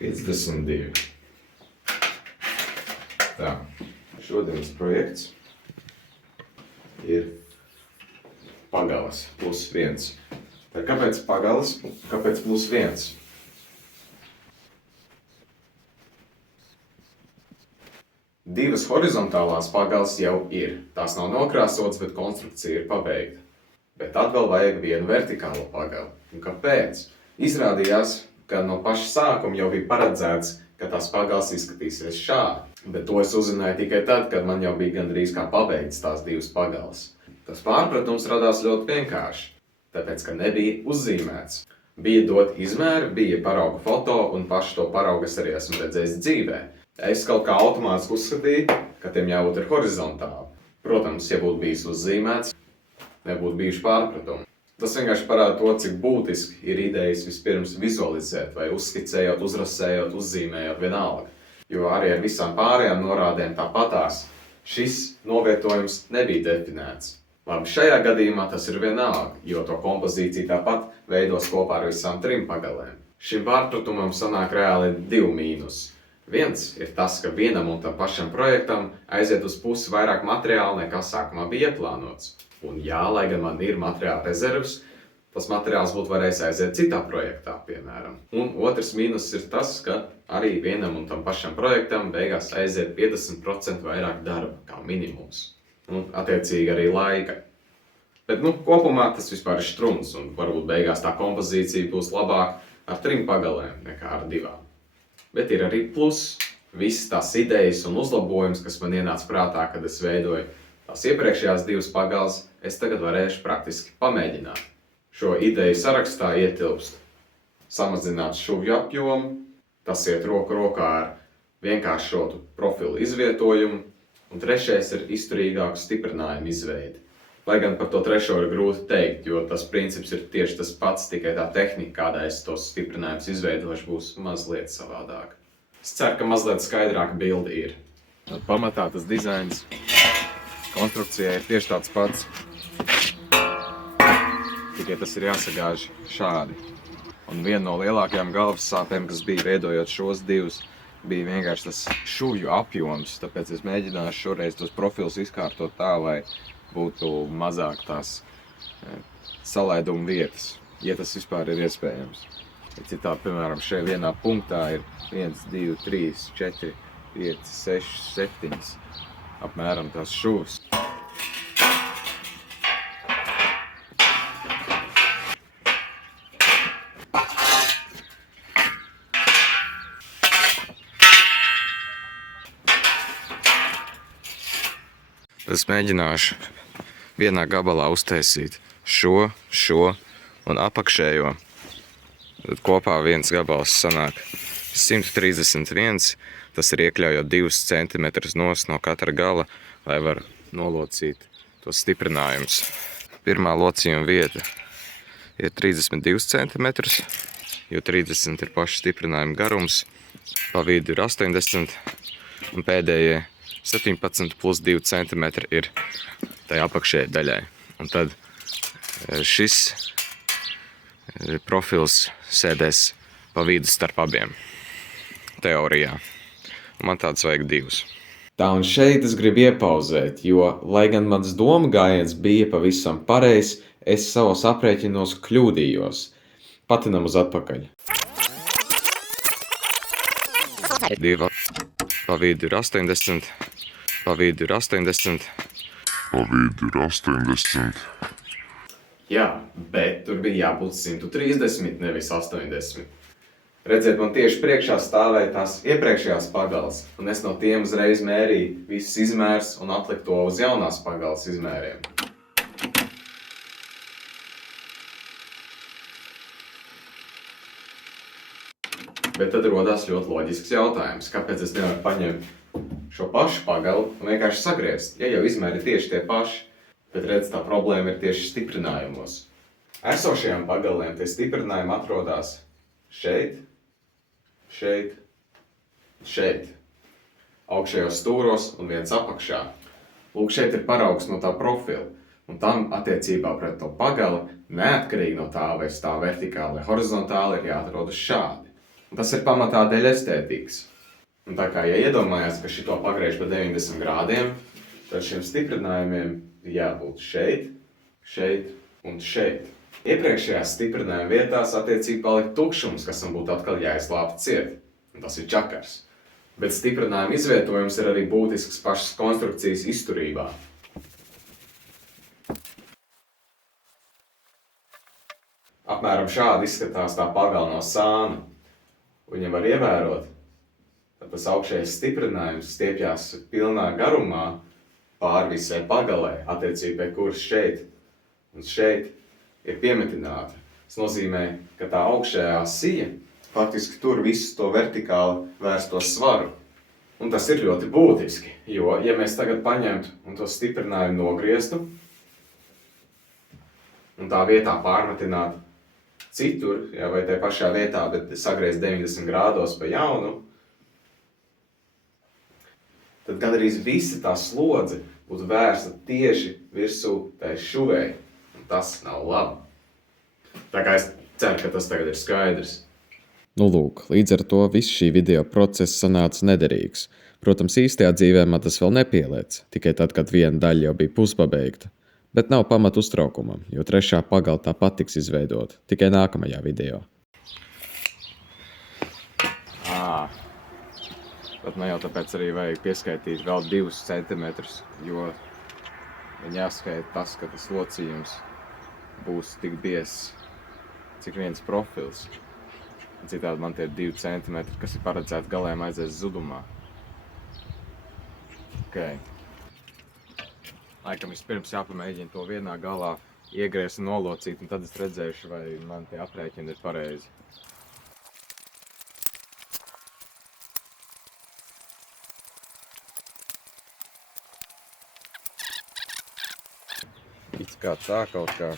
52. Tā, šodienas projekts ir pagalas +1. Tā kāpēc pagalas? Kāpēc +1? Divas horizontālās pagalas jau ir. Tās nav nokrāsotas, bet konstrukcija ir pabeigta. Bet tad vēl vajag vienu vertikālo pagalu. Un kāpēc? Izrādījās, ka no paša sākuma jau bija paredzēts, ka tās pagals izskatīsies šādi. Bet to es uzzināju tikai tad, kad man jau bija gandrīz kā pabeigts tās divas pagalas. Tas pārpratums radās ļoti vienkārši, tāpēc, ka nebija uzzīmēts. Bija dot izmēri, bija parauga foto, un pašu to paraugu es arī esmu redzējis dzīvē. Es kaut kā automātiski uzskatīju, ka tiem jābūt ir horizontāli. Protams, ja būtu bijis uzzīmēts, nebūtu bijuši pārpratumi. Tas vienkārši parāda to, cik būtiski ir idejas vispirms vizualizēt, vai uzskicējot, uzrasējot, uzzīmējot vienalga. Jo arī ar visām pārējām norādēm tāpatās šis novietojums nebija definēts. Labi, šajā gadījumā tas ir vienalga, jo to kompozīciju tāpat veidos kopā ar visām trim pagalēm. Šim pārpratumam sanāk reāli 2 mīnusi. Viens ir tas, ka vienam un tam pašam projektam aiziet uz pusi vairāk materiāla nekā sākumā bija ieplānots. Un jā, lai gan man ir materiāla rezervs, tas materiāls būtu varējis aiziet citā projektā, piemēram. Un otrs mīnus ir tas, ka arī vienam un tam pašam projektam beigās aiziet 50% vairāk darba, kā minimums. Un attiecīgi arī laika. Bet, kopumā tas vispār ir štruns, un varbūt beigās tā kompozīcija būs labāka ar 3 pagalēm nekā ar 2. Bet ir arī plus. Visas tās idejas un uzlabojums, kas man ienāca prātā, kad es veidoju tās iepriekšējās 2 pagalas, es tagad varēšu praktiski pamēģināt. Šo ideju sarakstā ietilpst samazināt šuvju apjomu, tas iet roku rokā ar vienkāršotu profilu izvietojumu, un trešais ir izturīgāku stiprinājumu izveidi. Lai gan par to trešo ir grūti teikt, jo tas princips ir tieši tas pats, tikai tā tehnika, kādā es tos stiprinājumus izveidošu, būs mazliet savādāk. Es ceru, ka mazliet skaidrāka bilde ir. Pamatā tas dizains konstrukcijai ir tieši tāds pats, tikai tas ir jāsagāž šādi. Un viena no lielākajām galvas sāpēm, kas bija veidojot šos divus, bija vienkārši tas šuvju apjoms, tāpēc es mēģināšu šoreiz tos profilus izkārtot tā, lai būtu mazāk tās salaiduma vietas, ja tas vispār ir iespējams. Citādi, piemēram, šeit vienā punktā ir 1, 2, 3, 4, 5, 6, 7 apmēram tās šuvas. Es mēģināšu vienā gabalā uztaisīt šo un apakšējo. Tad kopā viens gabals sanāk 131, tas ir iekļaujot 2 cm no katra gala, lai var nolocīt tos stiprinājumus. Pirmā locījuma vieta ir 32 cm, jo 30 ir paša stiprinājuma garums, pa vidu ir 80 un pēdējie 17 plus 2 cm ir tai apakšējai daļai. Un tad šis profils sēdēs pa vidu starp abiem. Teorijā. Man tāds vajag 2. Tā un šeit es gribu iepauzēt, jo, lai gan mans doma gājiens bija pavisam pareizs, es savos aprēķinos kļūdījos. Patinam uz atpakaļ. 2 pa vidu ir 80, pa vidu ir 80. Pa vidu ir 80. Jā, bet tur bija jābūt 130, nevis 80. Redziet, man tieši priekšā stāvēja tās iepriekšējās pagalas, un es no tiem uzreiz mērīju visus izmērs un atliku to uz jaunās pagalas izmēriem. Bet tad rodās ļoti loģisks jautājums, kāpēc es nevaru paņemt šo pašu pagalu un vienkārši sagriezt, ja jau izmēri tieši tie paši. Bet redz, tā problēma ir tieši stiprinājumos. Esošajām pagalēm tie stiprinājumi atrodas šeit, šeit, šeit. Augšējos stūros un viens apakšā. Lūk, šeit ir paraugs no tā profila. Un tam attiecībā pret to pagali, neatkarīgi no tā, vai stāv vertikāli vai horizontāli, ir jāatrodas šādi. Un tas ir pamatā dēļ estētikas. Un tā kā, ja iedomājās, ka šito pagriež pa 90 grādiem, tad šiem stiprinājumiem ir jābūt šeit, šeit un šeit. Iepriekšējās stiprinājuma vietās attiecīgi palika tukšums, kas man būtu atkal jāizlāpa ciet. Un tas ir čakars. Bet stiprinājuma izvietojums ir arī būtisks pašas konstrukcijas izturībā. Apmēram šādi izskatās tā pagale no sāna. Un, ja var ievērot, tad tas augšējais stiprinājums stiepjās pilnā garumā pāri visai pagalē, attiecīgi pie kuras šeit un šeit ir piemetināta. Tas nozīmē, ka tā augšējā sija faktiski tur visu to vertikāli vērsto svaru. Un tas ir ļoti būtiski, jo, ja mēs tagad paņemtu un to stiprinājumu nogrieztu un tā vietā pārmetinātu citur, vai tajā pašā vietā, bet sagriezt 90 grādos pa jaunu, tad gandrīz visa tā slodze būtu vērsta tieši virsū tai šuvei. Un tas nav labi. Tā kā es ceru, ka tas tagad ir skaidrs. Nu lūk, līdz ar to viss šī video process sanāca nederīgs. Protams, īstajā dzīvē man tas vēl nepieliec, tikai tad, kad viena daļa jau bija puspabeigta. Bet nav pamata uztraukumam, jo trešā pagale tāpat tiks izveidota, tikai nākamajā video. Bet man jau tāpēc arī vajag pieskaitīt vēl 2 centimetrus, jo man jāskaita tas, ka tas locījums būs tik biezs, cik viens profils. Citādi man tie ir 2 centimetri, kas ir paredzēti galējiem aizies zudumā. Laikam vispirms jāpamēģina to vienā galā iegriezt un nolocīt, un tad es redzēšu, vai man tie aprēķini ir pareizi. It kā tā kaut kā.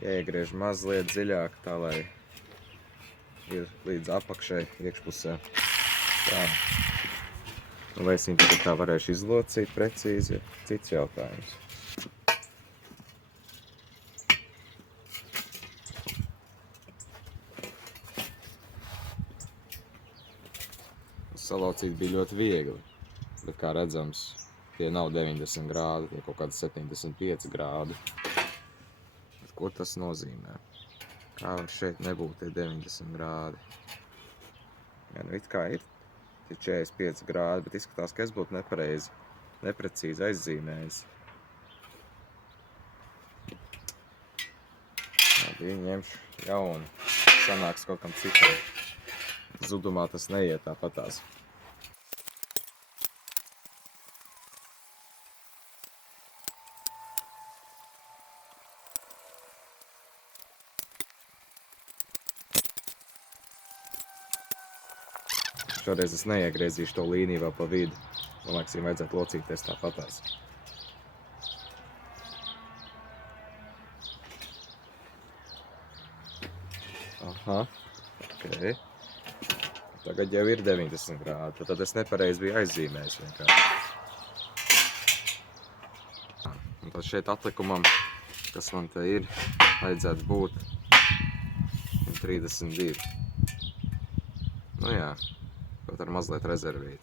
Jāiegriež mazliet dziļāk, tā lai ir līdz apakšai, iekšpusē. Tā. Vai es viņu tagad tā varēšu izlocīt precīzi, ir cits jautājums. Salaucīt bija ļoti viegli, bet kā redzams, tie nav 90 grādi, tie kaut kādi 75 grādi. Bet ko tas nozīmē? Kā var šeit nebūt tie 90 grādi? Jā, nu it kā ir tie 45 grādi, bet izskatās, ka es būtu neprecīzi aizzīmējis. Labi, ņemšu jaunu, sanāks kaut kam citam. Zudumā tas neiet tāpatās. Šoreiz es neiegriezīšu to līniju vēl pa vidu. Man liekas, viņam vajadzētu locīties tāpatās. Aha, ok. Tagad jau ir 90 grādi, tad es nepareizi biju aizzīmējis vienkārši. Un tad šeit atlikumam, kas man te ir, vajadzētu būt 32. Nu jā, kaut ar mazliet rezervīt.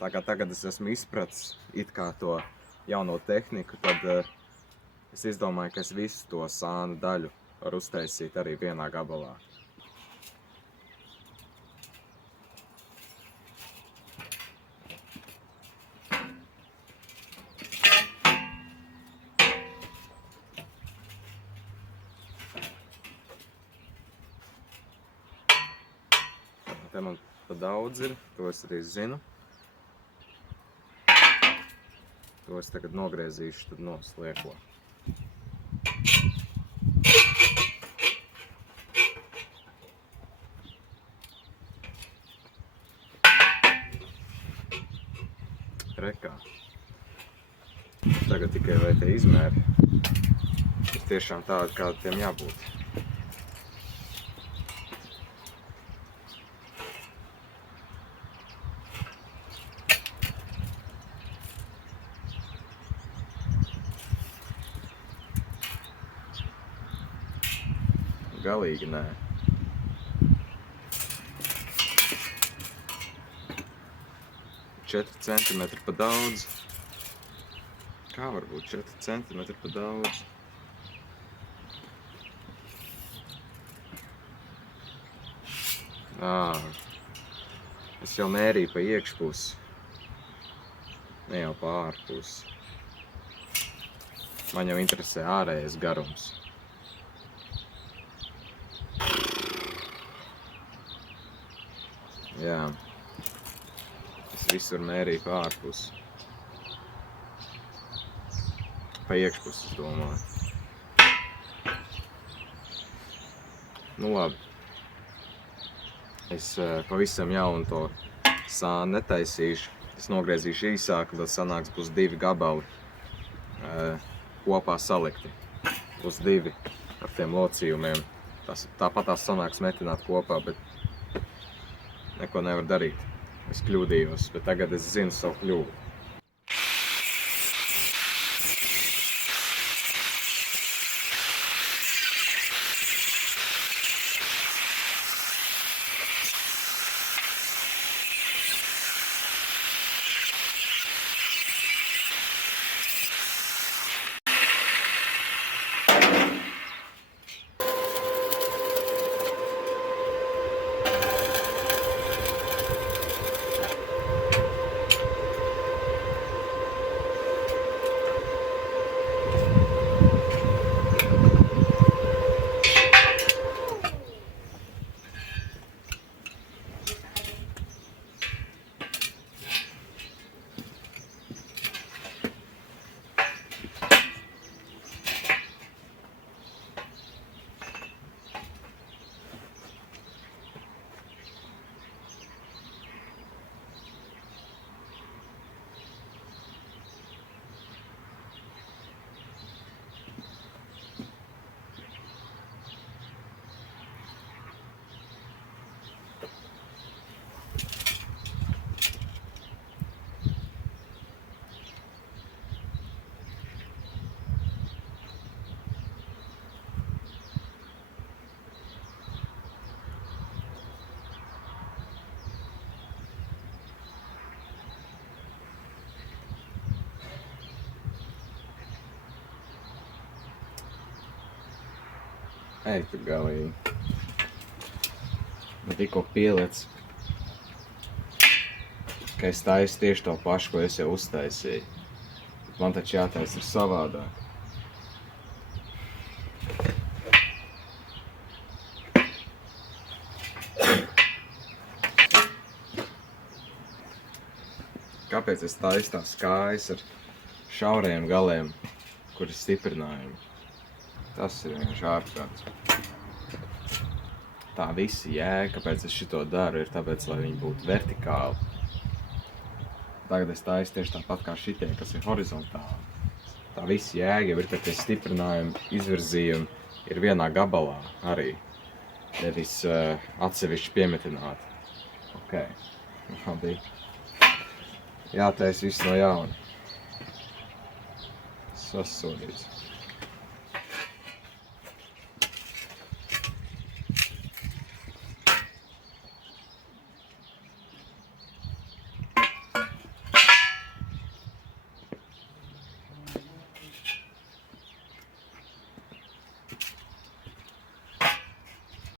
Tā kā tagad es esmu izpratis it kā to jauno tehniku, tad es izdomāju, ka es visu to sānu daļu varu uztaisīt arī vienā gabalā. Te man pa daudz ir, to es arī zinu. To es tagad nogriezīšu, tad noslieko. Rekā. Tagad tikai vai te izmēri ir tiešām tādi, kādi tiem jābūt. Galīgi nē. Četri centimetri pa daudz. Kā var būt 4 centimetri pa daudz? Es jau mērīju pa iekšpusi, ne jau pa ārpusi. Man jau interesē ārējais garums. Jā, es visur mērīju pa ārpusi. Pa iekšpusi, es domāju. Nu labi. Es pavisam jaunu to sāni netaisīšu. Es nogriezīšu īsāk, tad sanāks būs 2 gabali kopā salikti. Būs 2 ar tiem locījumiem. Tāpat tās sanāks metināt kopā, bet neko nevar darīt. Es kļūdījos, bet tagad es zinu savu kļūdu. Ej, tu galīgi. Bet tikko pieliec, ka es taisu tieši to pašu, ko es jau uztaisīju. Man taču jātaisa ir savādāk. Kāpēc es taisu tās kājas ar šauriem galiem, kur ir stiprinājumi? Tas ir vienkārši ārprāts. Tā visa jēga, kāpēc es šito daru, ir tāpēc, lai viņi būtu vertikāli. Tagad es taisu tieši tāpat kā šitie, kas ir horizontāli. Tā visa jēga ir, ka tie stiprinājumi, izvirzījumi ir vienā gabalā arī. Nevis atsevišķi piemetināti. Ok, labi. Jātaisa viss no jauna. Sasodīts.